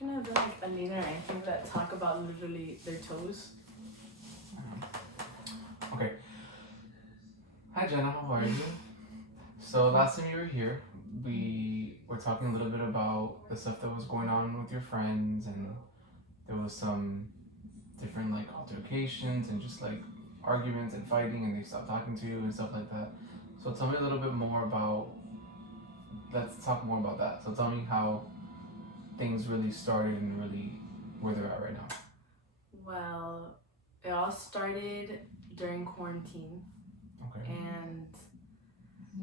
You know, the like Alina or anything that talk about literally their toes. Okay. Hi Jenna, how are you? So last time you were here, we were talking a little bit about the stuff that was going on with your friends, and there was some different like altercations and just like arguments and fighting, and they stopped talking to you and stuff like that. So tell me a little bit more about. Let's talk more about that. So tell me how things really started and really where they're at right now. Well, it all started during quarantine, Okay. and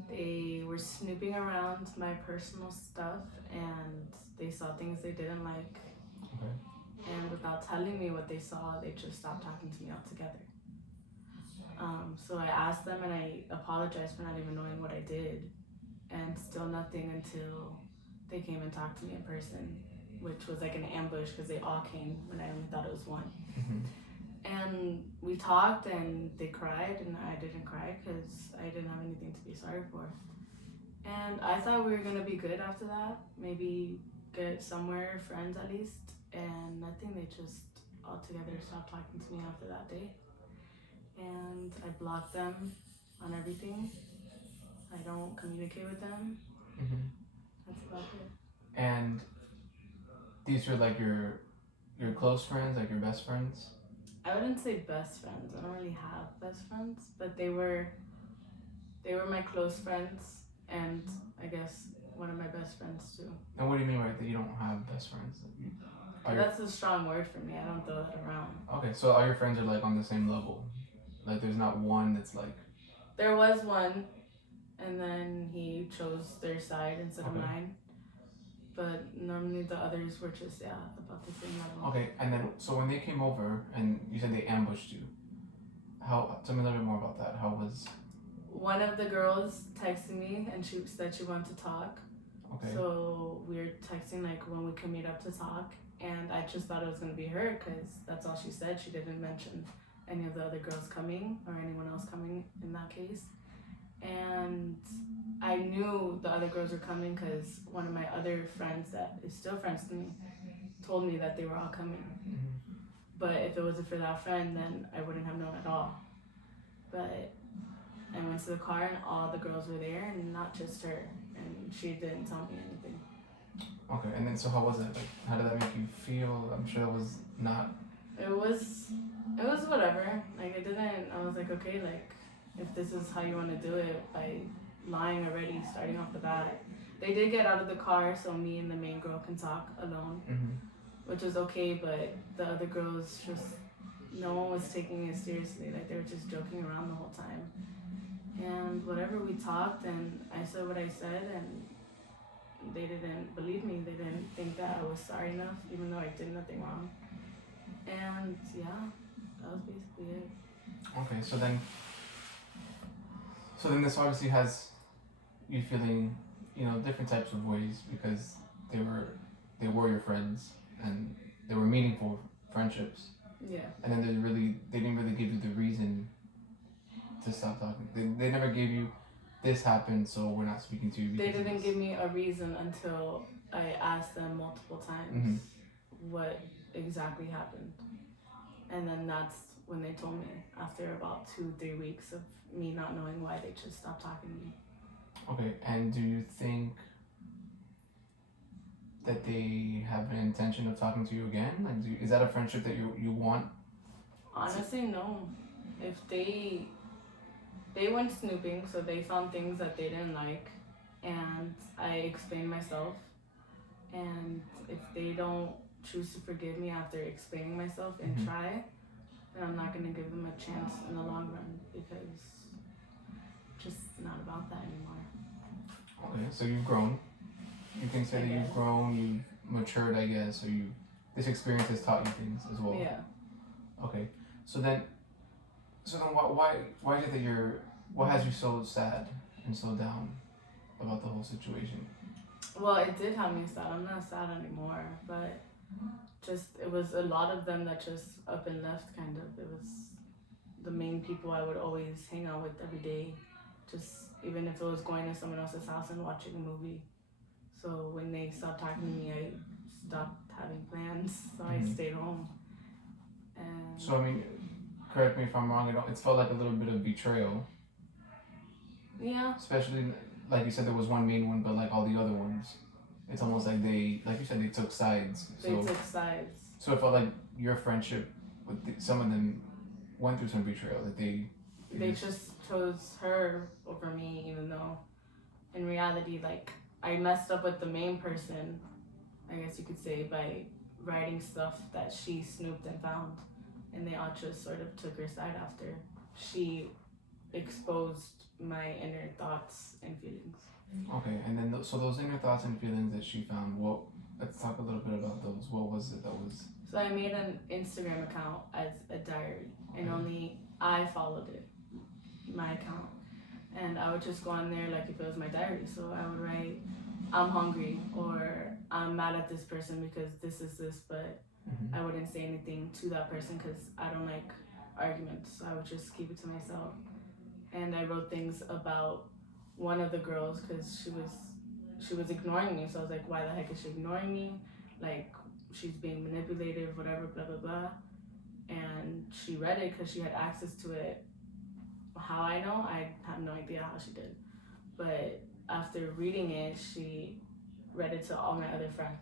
they were snooping around my personal stuff, and they saw things they didn't like. Okay. And without telling me what they saw, they just stopped talking to me altogether. So I asked them and I apologized for not even knowing what I did, and still nothing until they came and talked to me in person, which was like an ambush because they all came when I only thought it was one. Mm-hmm. And we talked and they cried, and I didn't cry because I didn't have anything to be sorry for. And I thought we were gonna be good after that, maybe get somewhere, friends at least, and nothing. They just altogether stopped talking to me after that day. And I blocked them on everything. I don't communicate with them. Mm-hmm. That's about it. And these are like your close friends, like your best friends. I wouldn't say best friends. I don't really have best friends, but they were my close friends, and I guess one of my best friends too. And what do you mean by that you don't have best friends? That's a strong word for me. I don't throw that around. Okay, so all your friends are like on the same level. Like there's not one that's like. There was one, and then he chose their side instead of Okay. mine. But normally the others were just about the same level. Okay, and then so when they came over and you said they ambushed you, how? Tell me a little bit more about that. How was? One of the girls texted me and she said she wanted to talk. Okay. So we were texting like when we could meet up to talk, and I just thought it was gonna be her because that's all she said. She didn't mention any of the other girls coming or anyone else coming in that case. And I knew the other girls were coming because one of my other friends that is still friends to me told me that they were all coming. Mm-hmm. But if it wasn't for that friend, then I wouldn't have known at all. But I went to the car and all the girls were there, and not just her. And she didn't tell me anything. Okay, and then so how was it? Like, how did that make you feel? I'm sure that was not. It was whatever. Like I didn't. I was like, okay, like if this is how you want to do it by lying already, starting off the bat. They did get out of the car, so me and the main girl can talk alone, Mm-hmm. which was okay. But the other girls just, no one was taking it seriously. Like they were just joking around the whole time. And whatever we talked, and I said what I said, and they didn't believe me. They didn't think that I was sorry enough, even though I did nothing wrong. And yeah, that was basically it. Okay, so then this obviously has you feeling, different types of ways because they were your friends and they were meaningful friendships. Yeah. And then they didn't really give you the reason to stop talking. They never gave you this happened, so we're not speaking to you. They Because didn't give me a reason until I asked them multiple times what exactly happened. And then that's when they told me after about 2-3 weeks of me not knowing why they just stopped talking to me. Okay, and do you think that they have an intention of talking to you again? Like, is that a friendship that you want? Honestly, no. If they went snooping, so they found things that they didn't like, and I explained myself. And if they don't choose to forgive me after explaining myself and try, then I'm not gonna give them a chance in the long run because it's just not about that anymore. Okay, so you've grown. You can say that you've grown, you've matured, I guess, or this experience has taught you things as well. Yeah. Okay, so then why is it that what has you so sad and so down about the whole situation? Well, it did have me sad. I'm not sad anymore, but it was a lot of them that just up and left, kind of. It was the main people I would always hang out with every day, just even if it was going to someone else's house and watching a movie. So when they stopped talking to me, I stopped having plans, so I Mhm. stayed home. And So I mean, correct me if I'm wrong. It felt like a little bit of betrayal, yeah, especially like you said, there was one main one, but like all the other ones, it's almost like like you said, they took sides. they took sides. So it felt like your friendship with some of them went through some betrayal. That They just chose her over me, even though in reality, like, I messed up with the main person, I guess you could say, by writing stuff that she snooped and found. And they all just sort of took her side after she exposed my inner thoughts and feelings. Okay, and then so those inner thoughts and feelings that she found. Let's talk a little bit about those. What was it that was? So I made an Instagram account as a diary, and only I followed it, my account. And I would just go on there like if it was my diary. So I would write, I'm hungry, or I'm mad at this person because this is this, but Mm-hmm. I wouldn't say anything to that person because I don't like arguments. So I would just keep it to myself. And I wrote things about one of the girls because she was ignoring me. So I was like, why the heck is she ignoring me? Like, she's being manipulative, whatever, blah blah blah. And she read it because she had access to it. How I know, I have no idea how she did. But after reading it, she read it to all my other friends.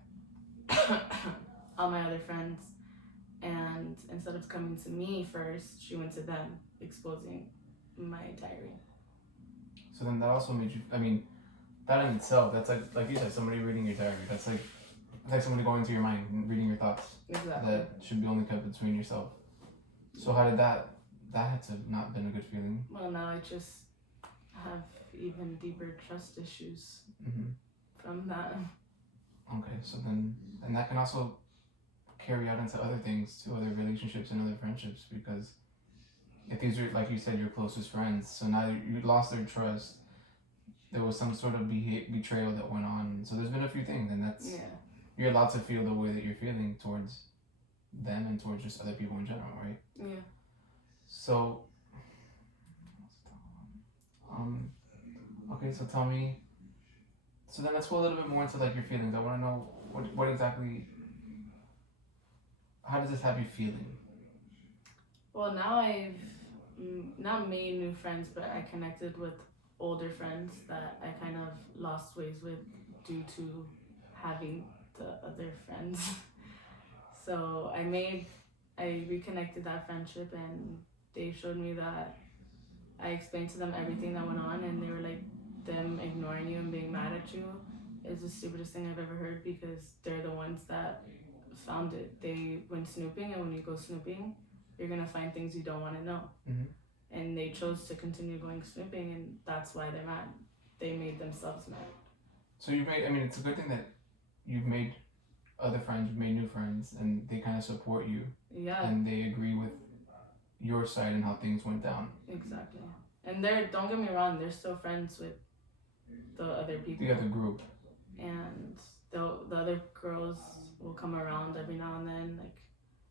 All my other friends. And instead of coming to me first, she went to them, exposing my diary. So then that also made you. I mean, that in itself, that's like you said, somebody reading your diary. It's like somebody going into your mind and reading your thoughts. Exactly. That should be only kept between yourself. So how did that had to not been a good feeling? Well, now I just have even deeper trust issues Mm-hmm. from that. Okay, so then, and that can also carry out into other things too, other relationships and other friendships, because if these are, like you said, your closest friends, so now you lost their trust, there was some sort of betrayal that went on. So there's been a few things, and that's you're allowed to feel the way that you're feeling towards them and towards just other people in general, right? Yeah. So, okay, so tell me. So then let's go a little bit more into like your feelings. I want to know what exactly. How does this have you feeling? Well, now I've not made new friends, but I connected with older friends that I kind of lost ways with due to having the other friends. So I reconnected that friendship, and they showed me that I explained to them everything that went on, and they were like, them ignoring you and being mad at you is the stupidest thing I've ever heard, because they're the ones that found it. They went snooping, and when you go snooping, you're gonna find things you don't want to know. Mm-hmm. And they chose to continue going snooping, and that's why they're mad. They made themselves mad. So you've made. I mean, it's a good thing that you've made other friends, you've made new friends, and they kind of support you. Yeah. And they agree with your side and how things went down. Exactly. And don't get me wrong, they're still friends with the other people. The other group. And the other girls will come around every now and then, like,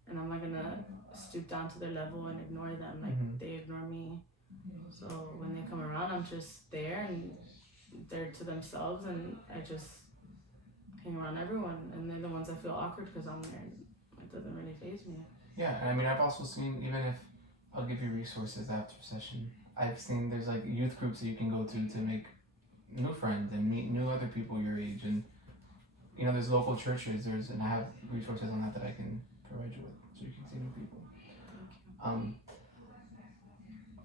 and I'm not gonna stoop down to their level and ignore them like they ignore me. So when they come around, I'm just there, and they're to themselves, and I just hang around everyone, and they're the ones that feel awkward because I'm there. It doesn't really faze me. Yeah, and I mean, I've also seen, even if I'll give you resources after session, I've seen there's like youth groups that you can go to make new friends and meet new other people your age, and you know, there's local churches, and I have resources on that I can provide you with, so you can see new people.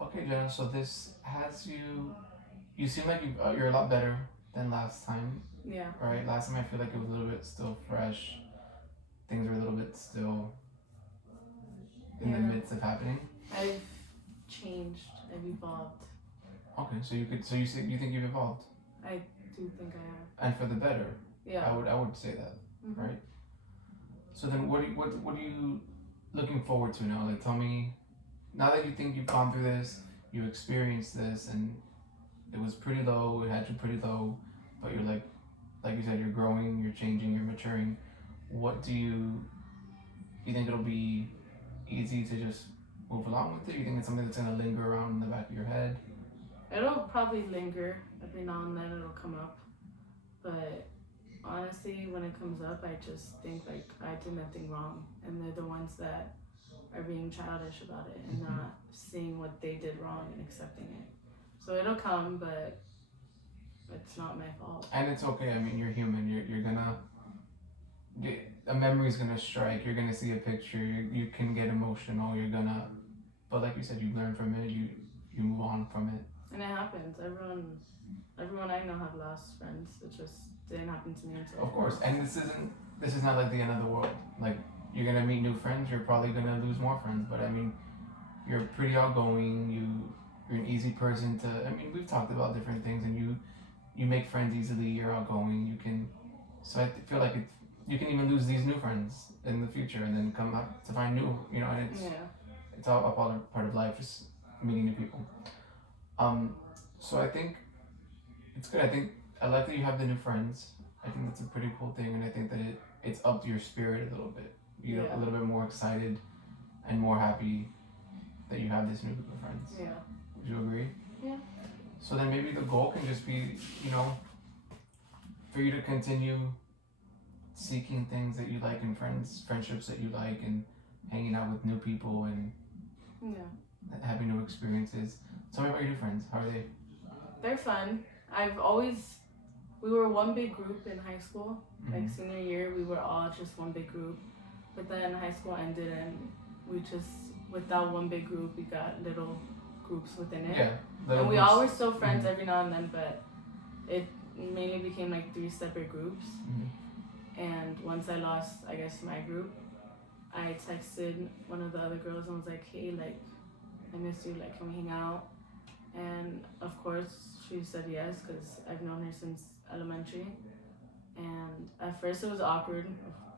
Okay, Jenna, so this has you seem like you're a lot better than last time. Yeah. Right, last time I feel like it was a little bit still fresh, things were a little bit still in the midst of happening. I've changed, I've evolved. Okay, so you think you've evolved? I do think I have. And for the better. Yeah. I would say that, right? So then what are you looking forward to now? Like, tell me, now that you think you've gone through this, you experienced this, and it was pretty low, it had you pretty low, but you're like you said, you're growing, you're changing, you're maturing. What do you think it'll be easy to just move along with it? You think it's something that's gonna linger around in the back of your head? It'll probably linger. Every now and then it'll come up. But honestly, when it comes up, I just think like I did nothing wrong, and they're the ones that are being childish about it and Mhm. not seeing what they did wrong and accepting it. So it'll come, but it's not my fault. And it's okay. I mean, you're human. You're gonna a memory's gonna strike. You're gonna see a picture. You can get emotional. You're gonna, but like you said, you learn from it. You move on from it. And it happens. Everyone I know have lost friends. It just didn't happen to me until. Of course, and this is not like the end of the world. Like you're gonna meet new friends. You're probably gonna lose more friends. But I mean, you're pretty outgoing. You're an easy person to. I mean, we've talked about different things, and you make friends easily. You're outgoing. You can. So feel like you can even lose these new friends in the future, and then come up to find new. You know, and it's all a part of life. Just meeting new people. So I think it's good. I think I like that you have the new friends. I think that's a pretty cool thing, and I think that it's upped your spirit a little bit. You get a little bit more excited and more happy that you have this new group of friends. Yeah. Would you agree? Yeah. So then maybe the goal can just be, for you to continue seeking things that you like in friendships that you like, and hanging out with new people and having new experiences. Tell me about your new friends. How are they? They're fun. We were one big group in high school. Like senior year, we were all just one big group. But then high school ended, and with that one big group, we got little groups within it. Yeah. And we all were still friends every now and then, but it mainly became like 3 separate groups. And once I lost, I guess, my group, I texted one of the other girls and was like, hey, like, I miss you, like, can we hang out? And of course, she said yes, because I've known her since elementary. And at first it was awkward.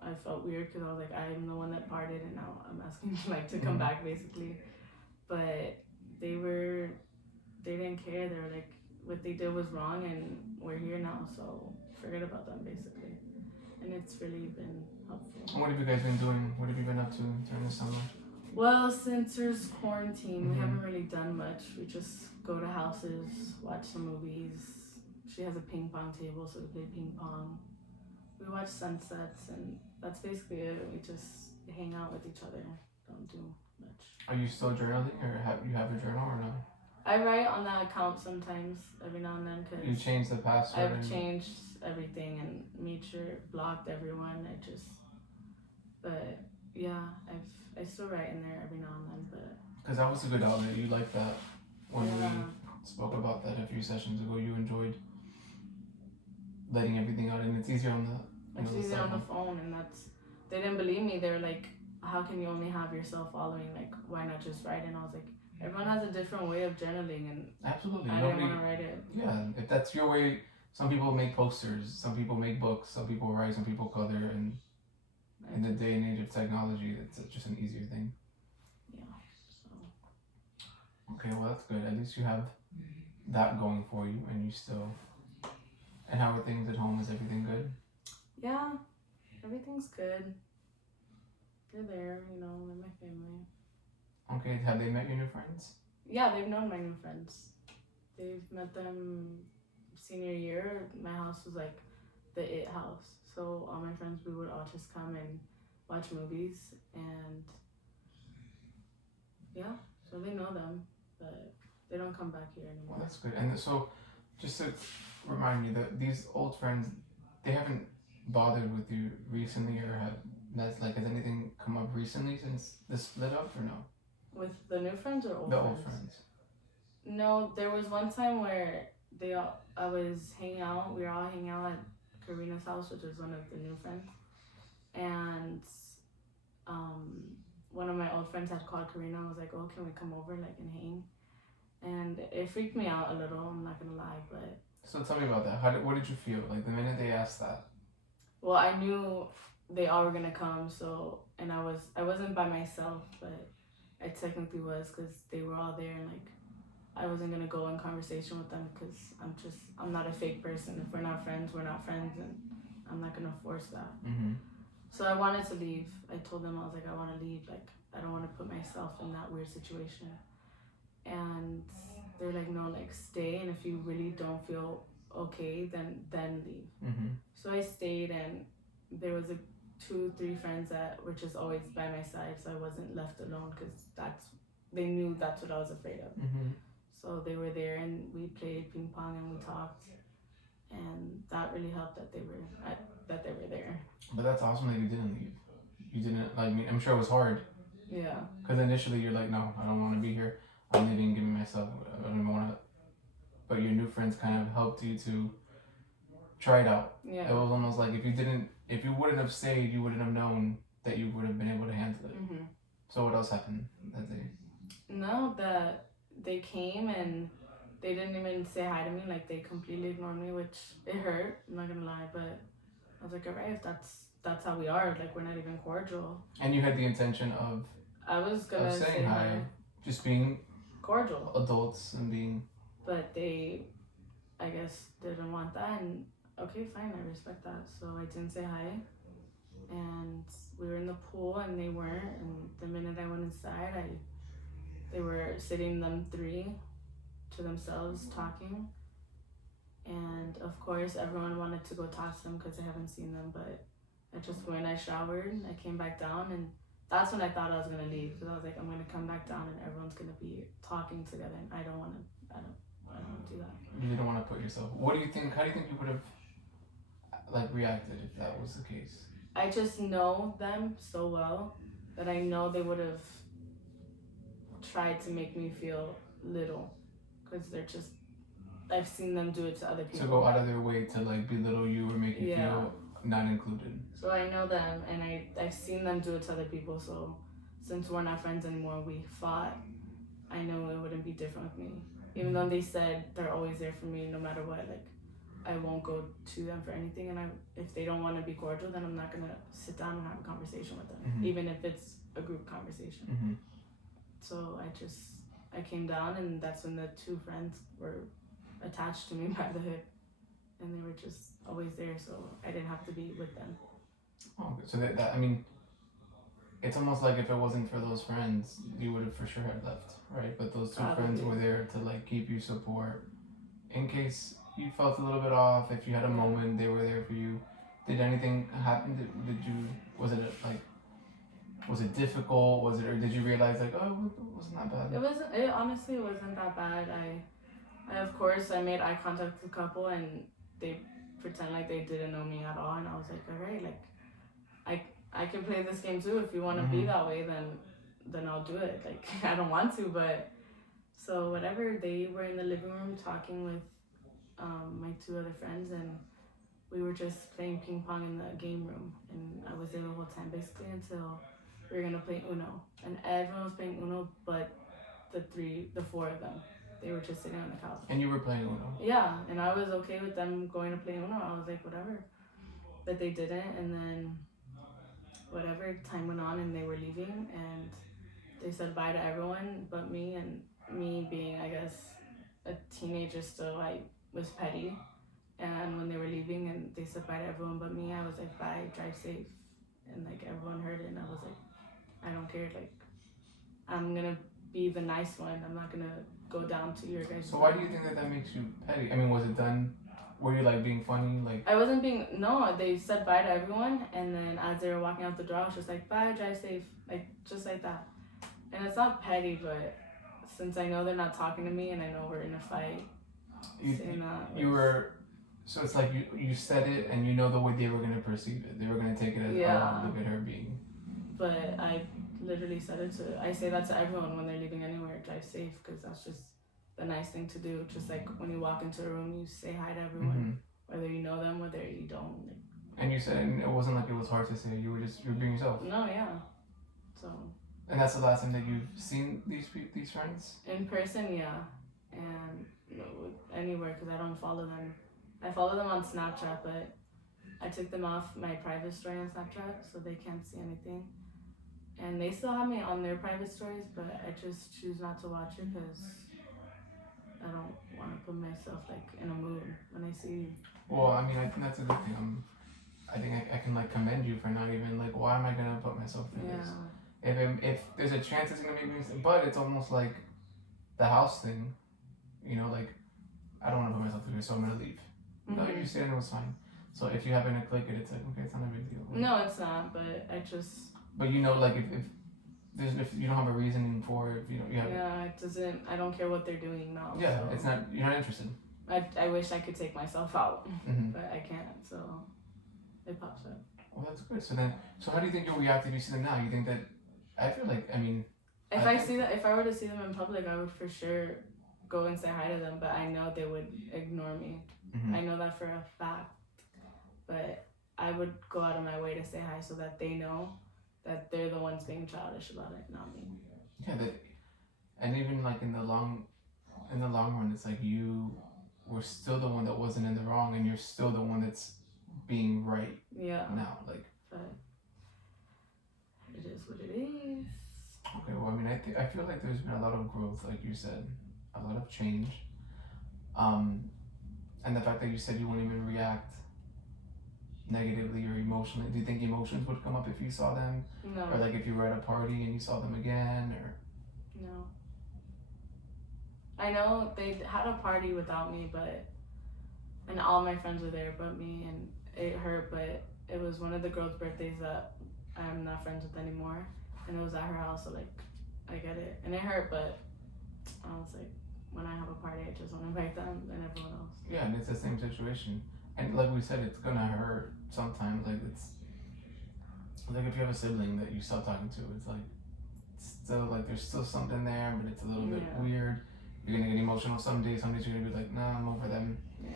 I felt weird because I was like, I'm the one that parted, and now I'm asking like to come back, basically. But they didn't care. They were like, what they did was wrong, and we're here now, so forget about them, basically. And it's really been helpful. And what have you guys been doing? What have you been up to during the summer? Well, since there's quarantine, we haven't really done much. We just go to houses, watch some movies. She has a ping pong table, so we play ping pong. We watch sunsets, and that's basically it. We just hang out with each other. Don't do much. Are you still journaling, or have a journal, or no? I write on that account sometimes, every now and then, because you changed the password. I've changed everything and made sure blocked everyone. But yeah, I still write in there every now and then, but. Because that was a good outlet. You liked that when we spoke about that a few sessions ago. You enjoyed letting everything out, and it's easier on the. It's easier on the phone, and they didn't believe me. They were like, "How can you only have yourself following? Like, why not just write?" And I was like, everyone has a different way of journaling, and absolutely, I didn't want to write it. Yeah, if that's your way, some people make posters, some people make books, some people write, some people color, and in the day and age of technology, it's just an easier thing. Yeah. So. Okay, well that's good. At least you have that going for you, and you still. And how are things at home? Is everything good? Yeah, everything's good. They're there, with my family. Okay, have they met your new friends? Yeah, they've known my new friends. They've met them senior year. My house was like the it house. So all my friends, we would all just come and watch movies, and yeah, so they know them, but they don't come back here anymore. Well, that's good. And so, just to remind you that these old friends, they haven't bothered with you recently, or has anything come up recently since the split up, or no? With the new friends or old the friends? Old friends. No, there was one time where I was hanging out. We were all hanging out at Karina's house, which is one of the new friends, and one of my old friends had called Karina and was like, "Oh, can we come over and hang?" And it freaked me out a little. I'm not gonna lie, but. So tell me about that. What did you feel like the minute they asked that? Well, I knew they all were gonna come, and I wasn't by myself, but I technically was, because they were all there, and I wasn't gonna go in conversation with them, because I'm not a fake person. If we're not friends, we're not friends, and I'm not gonna force that. So I wanted to leave. I told them, I was like, I want to leave. I don't want to put myself in that weird situation. And they're like, no, stay. And if you really don't feel okay, then leave. Mm-hmm. So I stayed, and there was 2-3 friends that were just always by my side, so I wasn't left alone because they knew that's what I was afraid of. Mm-hmm. So they were there, and we played ping pong and we talked, and that really helped that they were there. But that's awesome that you didn't leave. You didn't like me. I'm sure it was hard Yeah. because initially you're like, no, I don't want to be here. I'm leaving. Give me myself. I don't even want to. But your new friends kind of helped you to try it out. Yeah. It was almost like if you wouldn't have stayed, you wouldn't have known that you would have been able to handle it. Mm-hmm. So what else happened that day? No, that they came and they didn't even say hi to me. Like, they completely ignored me, which it hurt. I'm not gonna lie, but I was like, alright, if that's how we are. Like, we're not even cordial. And you had the intention of I was gonna of say saying hi. hi, just being Cordial. adults and being. But they, I guess, didn't want that, and okay, fine, I respect that. So I didn't say hi, and we were in the pool, and they weren't. And the minute I went inside, they were sitting, them 3 to themselves, talking. And of course, everyone wanted to go talk to them because they haven't seen them. But I just went, I showered, I came back down, and that's when I thought I was gonna leave, because I was like, I'm gonna come back down and everyone's gonna be talking together, and I don't want to do that. You didn't want to put yourself. What do you think? How do you think you would have like reacted if that was the case? I just know them so well that I know they would have tried to make me feel little, because they're just. I've seen them do it to other people. To go out of their way to like belittle you or make you feel not included. So I know them, and I've seen them do it to other people. So since we're not friends anymore, we fought. I know it wouldn't be different with me. Even though they said they're always there for me no matter what, like, I won't go to them for anything, and if they don't want to be cordial, then I'm not gonna sit down and have a conversation with them, even if it's a group conversation. Mm-hmm. So I came down, and that's when the 2 friends were attached to me by the hip, and they were just always there, so I didn't have to be with them. Oh, so that I mean, it's almost like if it wasn't for those friends, you would have for sure had left, right? But those 2 friends were there to like keep you support in case you felt a little bit off. If you had a moment, they were there for you. Did anything happen? Was it difficult? Or did you realize like, oh, it wasn't that bad? It honestly wasn't that bad. I of course I made eye contact with the couple, and they pretend like they didn't know me at all, and I was like, alright, like I can play this game too. If you want to be that way, then I'll do it. Like, I don't want to, but so whatever. They were in the living room talking with my 2 other friends, and we were just playing ping pong in the game room, and I was there the whole time basically until we were gonna play Uno, and everyone was playing Uno, but the 4 of them, they were just sitting on the couch. And you were playing Uno. Yeah, and I was okay with them going to play Uno. I was like, whatever. But they didn't, and then whatever, time went on, and they were leaving, and they said bye to everyone but me, and me being, I guess, a teenager still, I was petty. And when they were leaving and they said bye to everyone but me, I was like, bye, drive safe. And like, everyone heard it, and I was like, I don't care, like, I'm gonna be the nice one. I'm not gonna go down to your guys. So why do you think that makes you petty? I mean, was it done? Were you like being funny? Like, I wasn't being. No, they said bye to everyone, and then as they were walking out the door, I was just like, bye, drive safe, like, just like that. And it's not petty, but since I know they're not talking to me, and I know we're in a fight, you were. So it's like you said it, and you know the way they were gonna perceive it. They were gonna take it as, oh, look at her being. But I literally said it I say that to everyone when they're leaving anywhere, drive safe, because that's just the nice thing to do. Just like when you walk into a room, you say hi to everyone, whether you know them, whether you don't. Like, and you said, and it wasn't like it was hard to say. You were being yourself. No, yeah. So. And that's the last time that you've seen these friends? In person, yeah, and anywhere, because I don't follow them. I follow them on Snapchat, but I took them off my private story on Snapchat, so they can't see anything. And they still have me on their private stories, but I just choose not to watch it because I don't want to put myself like in a mood when I see. Well, I mean, I think that's a good thing. I think I can like commend you for not even like, why am I gonna put myself through this? If there's a chance it's gonna make me, but it's almost like the house thing, you know, like I don't want to put myself through this, so I'm gonna leave. No, Mhm. you said it was fine. So if you happen to click it, it's like, okay, it's not a big deal. No, it's not. But I just. But you know, like if you don't have a reasoning for it, if you know, you have. Yeah, it doesn't. I don't care what they're doing now. Yeah, so. it's not. You're not interested. I wish I could take myself out, Mm-hmm. but I can't. So it pops up. Well, that's good. So how do you think you'll react if you see them now? You think that? I feel like, I mean. If I were to see them in public, I would for sure go and say hi to them. But I know they would ignore me. Mm-hmm. I know that for a fact. But I would go out of my way to say hi so that they know that they're the ones being childish about it, not me. Yeah, and even like in the long run, it's like you were still the one that wasn't in the wrong, and you're still the one that's being right Yeah. now. Like, But it is what it is. okay, well, I mean, I feel like there's been a lot of growth, like you said, a lot of change, and the fact that you said you wouldn't even react negatively or emotionally. Do you think emotions would come up if you saw them, No. or like if you were at a party and you saw them again, or? No. I know they had a party without me, and all my friends were there but me, and it hurt, but it was one of the girls' birthdays that I'm not friends with anymore, and it was at her house, so like, I get it, and it hurt, but I was like, when I have a party, I just want to invite them and everyone else. Yeah, and it's the same situation, and like we said, it's gonna hurt sometimes. Like it's like if you have a sibling that you stop talking to, it's like still like there's still something there, but it's a little bit Yeah. weird. You're gonna get emotional some days you're gonna be like, nah, I'm over them. Yeah.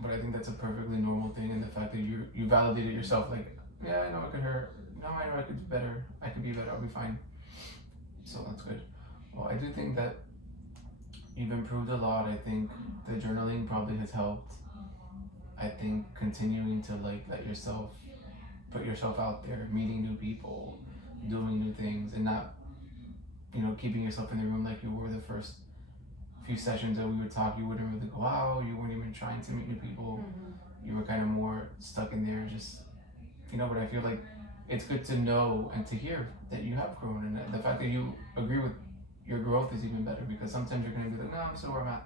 But I think that's a perfectly normal thing, and the fact that you validated yourself, like, yeah, I know it could hurt. No, I know I could do better. I could be better. I'll be fine. So that's good. Well, I do think that you've improved a lot. I think the journaling probably has helped. I think continuing to like let yourself put yourself out there, meeting new people, doing new things, and not, keeping yourself in the room like you were the first few sessions that we would talk. You wouldn't really go out. You weren't even trying to meet new people. Mm-hmm. You were kind of more stuck in there, just, but I feel like it's good to know and to hear that you have grown, and the fact that you agree with your growth is even better, because sometimes you're going to be like, no, I'm still where I'm at.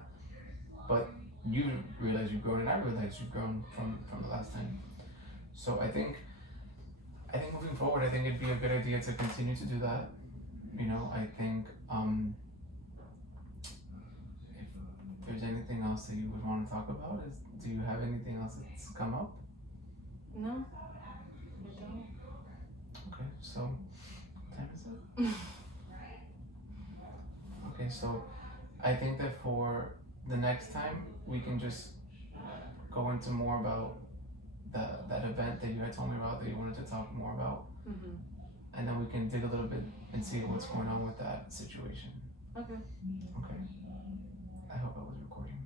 But you realize you've grown, and I realize you've grown from the last time. So I think moving forward, I think it'd be a good idea to continue to do that. I think if there's anything else that you would want to talk about, do you have anything else that's come up? No, I don't. Okay, so what time is it? Okay, so I think that for the next time we can just go into more about that event that you had told me about, that you wanted to talk more about, Mm-hmm. and then we can dig a little bit and see what's going on with that situation. Okay. Okay. I hope I was recording.